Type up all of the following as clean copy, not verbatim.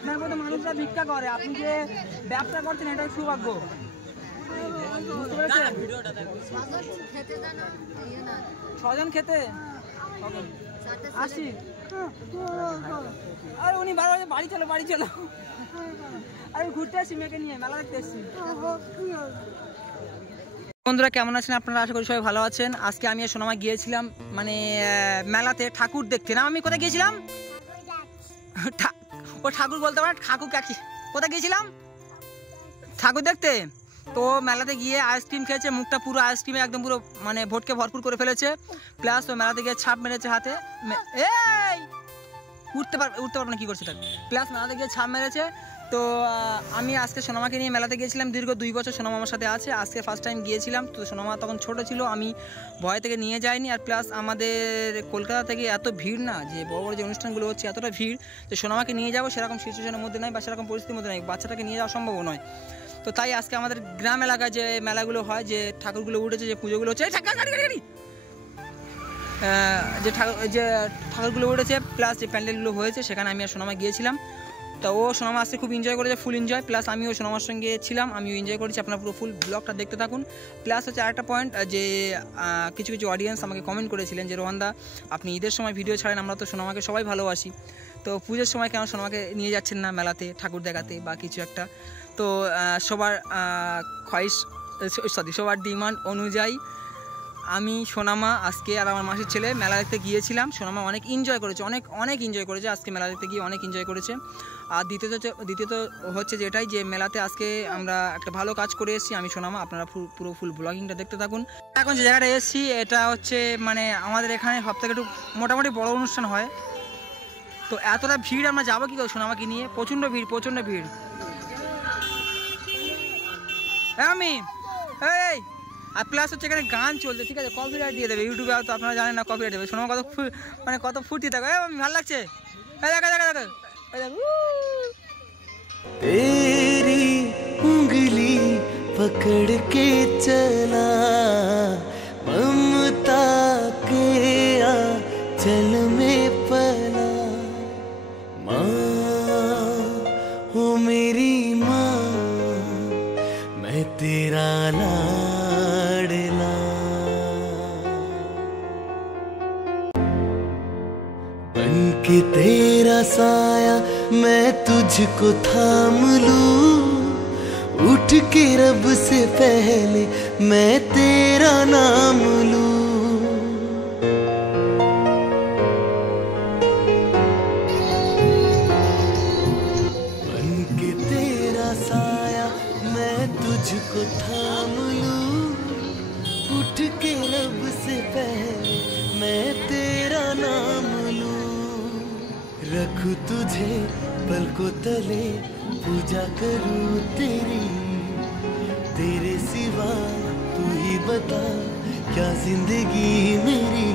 আপনার মতো মানুষরা ভিক্ষা করে, আপনি যে ব্যবসা করছেন এটাই সৌভাগ্য। বুঝতে পেরেছেন? 6 জন খেতে আসি। আরে উনি বাড়ি চলো বাড়ি চলো। আরে ঘুরতে আসি মেয়েকে নিয়ে, মেলা দেখতে এসছি। বন্ধুরা কেমন আছেন আপনারা? আশা করি সবাই ভালো আছেন। আজকে আমি সোনামা গিয়েছিলাম মানে মেলাতে ঠাকুর দেখতে। না আমি কোথায় গিয়েছিলাম? ও ঠাকুর বলতে পারে, ঠাকুর কাকি। কোথায় গিয়েছিলাম? ঠাকুর দেখতে। তো মেলাতে গিয়ে আইসক্রিম খেয়েছে, মুখটা পুরো আইসক্রিমে একদম পুরো মানে ভোটকে ভরপুর করে ফেলেছে। প্লাস ও মেলাতে গিয়ে ছাপ মেরেছে হাতে। এই উঠতে পারবে না, কি করছে তার। প্লাস মেলাতে গিয়ে ছাপ মেরেছে। তো আমি আজকে সোনামাকে নিয়ে মেলাতে গিয়েছিলাম। দীর্ঘ 2 বছর সোনামা আমার সাথে আছে। আজকে ফার্স্ট টাইম গিয়েছিলাম। তো সোনামা তখন ছোট ছিল, আমি ভয় থেকে নিয়ে যাইনি। আর প্লাস আমাদের কলকাতা থেকে এত ভিড় না, যে বড় বড় যে অনুষ্ঠানগুলো হচ্ছে এতটা ভিড়, তো সোনামাকে নিয়ে যাবো সেরকম সিচুয়েশনের মধ্যে নয় বা সেরকম পরিস্থিতির মধ্যে নয়, বাচ্চাটাকে নিয়ে যাওয়া সম্ভব নয়। তো তাই আজকে আমাদের গ্রাম এলাকায় যে মেলাগুলো হয়, যে ঠাকুরগুলো উঠেছে, যে পুজোগুলো হচ্ছে, যে ঠাকুরগুলো উঠেছে প্লাস যে প্যান্ডেলগুলো হয়েছে, সেখানে আমি আর সোনামা গিয়েছিলাম। তো ও সোনামা আজকে খুব এনজয় করেছে, ফুল এনজয়। প্লাস আমিও সোনামার সঙ্গে ছিলাম, আমিও এনজয় করেছি। আপনারা পুরো ফুল ব্লগটা দেখতে থাকুন। প্লাস হচ্ছে আরেকটা পয়েন্ট, যে কিছু কিছু অডিয়েন্স আমাকে কমেন্ট করেছিলেন যে রোহানদা আপনি ঈদের সময় ভিডিও ছাড়েন, আমরা তো সোনামাকে সবাই ভালোবাসি, তো পুজোর সময় কেন সোনামাকে নিয়ে যাচ্ছেন না মেলাতে ঠাকুর দেখাতে বা কিছু একটা। তো সবার সবার ডিমান্ড অনুযায়ী আমি সোনামা আজকে আর আমার মাসির ছেলে মেলা দেখতে গিয়েছিলাম। সোনামা অনেক এনজয় করেছে, অনেক এনজয় করেছে আজকে মেলা দেখতে গিয়ে, অনেক এনজয় করেছে। আর দ্বিতীয়ত হচ্ছে যে এটাই, যে মেলাতে আজকে আমরা একটা ভালো কাজ করে এসেছি আমি সোনামা। আপনারা পুরো ফুল ব্লগিংটা দেখতে থাকুন। এখন যে জায়গাটা এসেছি এটা হচ্ছে মানে আমাদের এখানে সবথেকে একটু মোটামুটি বড় অনুষ্ঠান হয়। তো এতটা ভিড় আমরা যাবো কি করে সোনামাকে নিয়ে? প্রচণ্ড ভিড়। আমি এই আর প্লাস হচ্ছে এখানে গান চলছে, ঠিক আছে, কপিরাইট দিয়ে দেবে ইউটিউবে, তো আপনারা জানেন না কপিরাইট দেবে। শোনো কত ফুর্তি থাকে, ভালো লাগছে। দেখো तेरी उंगली पकड़ के चला ममता के आंचल में पला, माँ हो मेरी माँ मैं तेरा लाडला, बन के तेरा साया मैं तुझको थाम लूं, उठ के रब से पहले मैं तेरा नाम लूं, बन के तेरा साया मैं तुझको थाम लूं, उठ के रब से पहले मैं तेरा नाम लूं, रखूं तुझे पलकों तले पूजा करूं तेरी, तेरे सिवा तू ही बता क्या जिंदगी मेरी,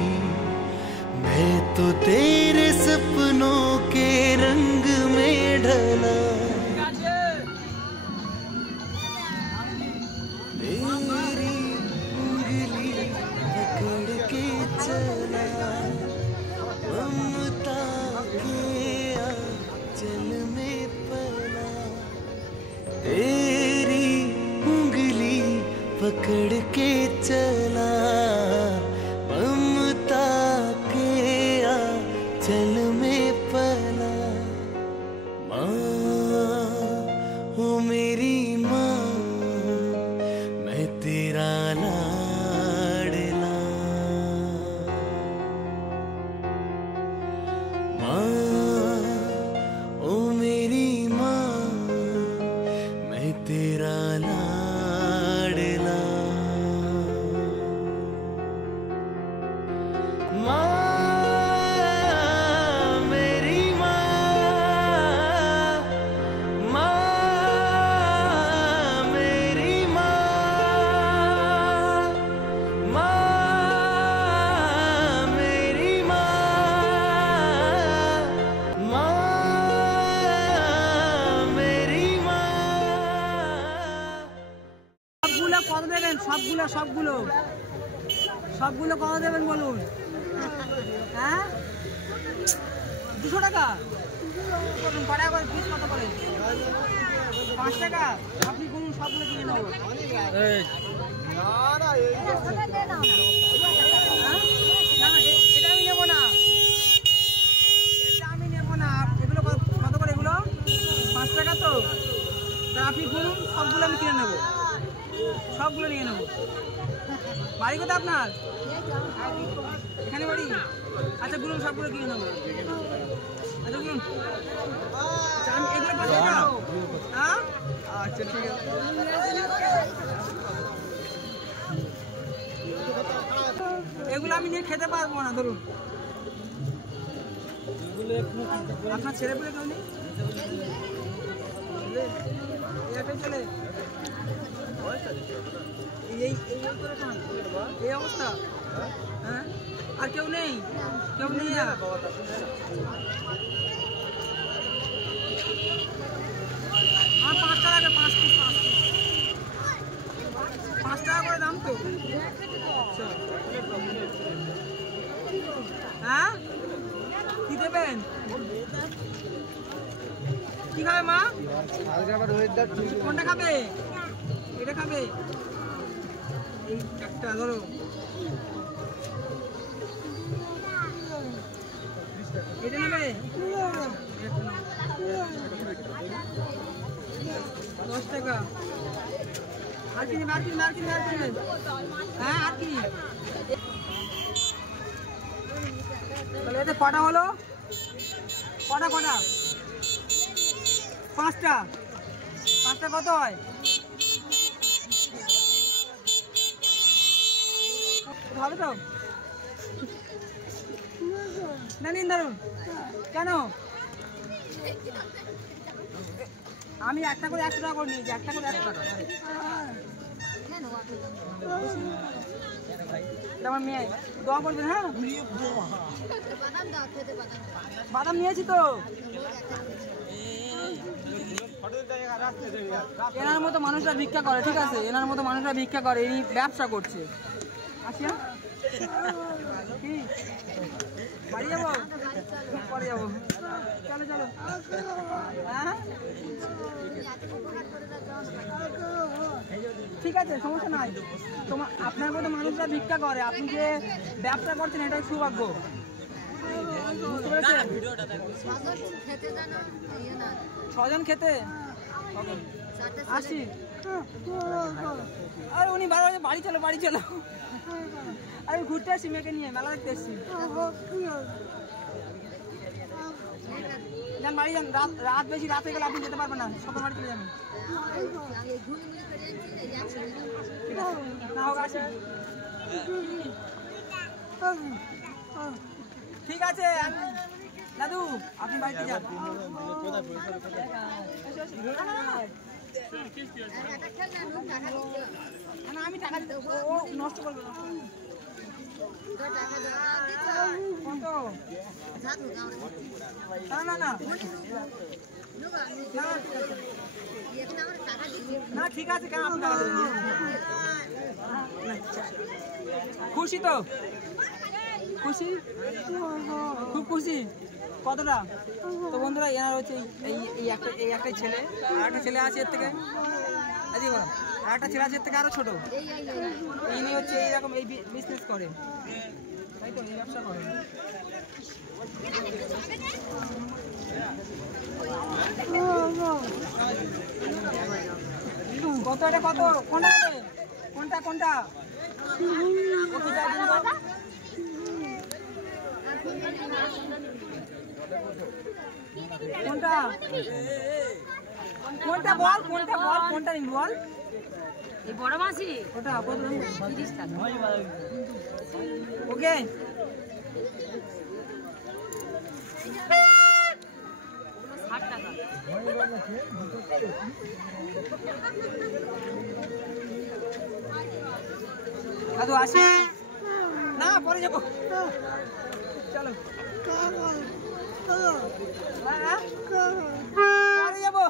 मैं तो तेरे सपनों के रंग में ढला, तेरी उंगली पकड़ के चला ममता के आंचल में पला, तेरी उंगली पकड़ के चला ममता के आंचल में पला, माँ हो मेरी माँ मैं तेरा लाडला, माँ ओ मेरी माँ मैं तेरा लाडला, माँ मेरी माँ, माँ मेरी माँ, माँ मेरी माँ, माँ मेरी माँ। সবগুলো কত দেবেন? সবগুলো কত দেবেন বলুন? হ্যাঁ 200 টাকা। কত করে পিস? কত করে? 5 টাকা আপনি কোন সবগুলো কিনে নেবো। এটা আমি নেবো না, এটা আমি নেবো না। এগুলো কত করে? এগুলো 5 টাকা তো। তা আপনি বলুন, সবগুলো আমি কিনে নেবো, সবগুলো নিয়ে নেবো। বাড়ি কোথায় আপনার? এখানে বাড়ি? আচ্ছা বলুন, সবগুলো কিনে নেবো। আচ্ছা বলুন, আমি এগুলো 5 টাকা। হ্যাঁ আচ্ছা ঠিক আছে। এগুলো আমি নিয়ে খেতে পারবো না। ধরুন, আপনার ছেলে পেলে কেউ নেই? চলে এই অবস্থা। হ্যাঁ, আর কেউ নেই? কেউ নেই আর? আমার 5 টাকা লাগে, 5 পিস, 5 টাকা করে দাম তো। হ্যাঁ, কি দেবেন? কি খাবে মা? কোনটা খাবে? এটা খাবে? এই একটা ধরো, এটা নেবে? 10 টাকা। আর কি নেবে? আর কি নেবে? আর কি নেবে? হ্যাঁ, আর কি? তাহলে এতে কটা হলো? কটা? 5টা। 5টা কত হয়? হবে তো না? নিন ধরুন। কেন? আমি একটা করে 100 টাকা করে নিয়েছি, একটা করে 100 টাকা। আমার মেয়ে দোয়া করবেন। হ্যাঁ, বাদাম নিয়েছি তো। এনার মতো মানুষরা ভিক্ষা করে, ঠিক আছে? এনার মতো মানুষরা ভিক্ষা করে, এই ব্যবসা করছে। আসিয়া কি বাড়ি যাবো? পরে যাবো। চলো চলো। হ্যাঁ ঠিক আছে, সমস্যা নাই। তোমার আপনার মতো মানুষরা ভিক্ষা করে, আপনি যে ব্যবসা করছেন এটাই সৌভাগ্য। বুঝতে পেরেছেন? 6 জন খেতে আসি। আর উনি বাড়ি চলো, বাড়ি চলো। আমি ঘুরতে আসছি, মেয়েকে নিয়ে মেলা দেখতে এসছি। যান বাড়ি যান, রাত বেশি রাত হয়ে গেলে আপনি যেতে পারবেন না, সকাল বাড়ি চলে যাবেন। না হোক, আসি। ঠিক আছে দাদু, আপনি বাড়িতে যান। না, আমি টাকা দিতে, ও নষ্ট করবে। না না না না, ঠিক আছে। কেন আপনি টাকা দেবেন? খুশি তো? খুশি, খুব খুশি। কতটা? তো বন্ধুরা, এনার হচ্ছে এই একটাই ছেলে, আর একটা ছেলে আছে এর থেকে, আর একটা ছেলে আছে এর থেকে আরো ছোট। ইনি হচ্ছে এইরকম এই বিজনেস করে, তাই তো? এই ব্যবসা করে। কত? এটা কত? কোনটা নেবে? কোনটা? কোনটা? কোনটা? কোনটা বল? কোনটা বল? কোনটা নিবি বল? এই বড় মাছি ওটা কত? 30 টাকা। ওকে, দাদু আসি না, পরে যাবো। চলো পরে যাবো।